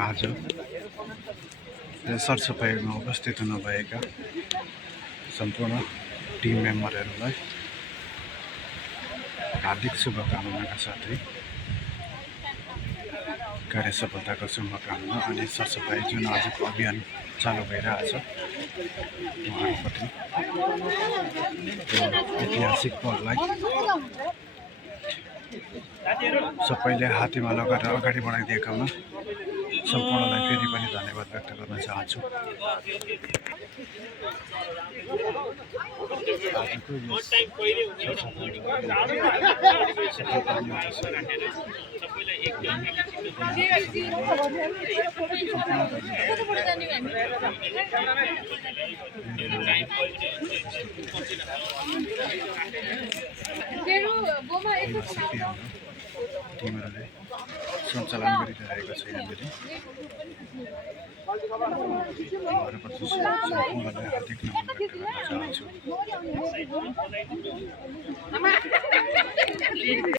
आज सरसफाइमा उपस्थित हुनुभएका सम्पूर्ण टिम मेम्बरहरूलाई हार्दिक शुभकामनाका साथै कार्य सफलताको शुभकामना अनि सरसफाइ जुन आजको अभियान चालु भइरहेछ उहाँहरूप्रति ऐतिहासिक पललाई सबैले हातेमा लगाएर अगाडि बढाइदिएकामा सम्पूर्णलाई फेरि पनि धन्यवाद व्यक्त गर्न चाहन्छु। टिमहरूले सञ्चालन गरिरहेको छ यहाँनिर उहाँहरूप्रति सम्पूर्णलाई हार्दिक नमन व्यक्त गर्न चाहन्छु।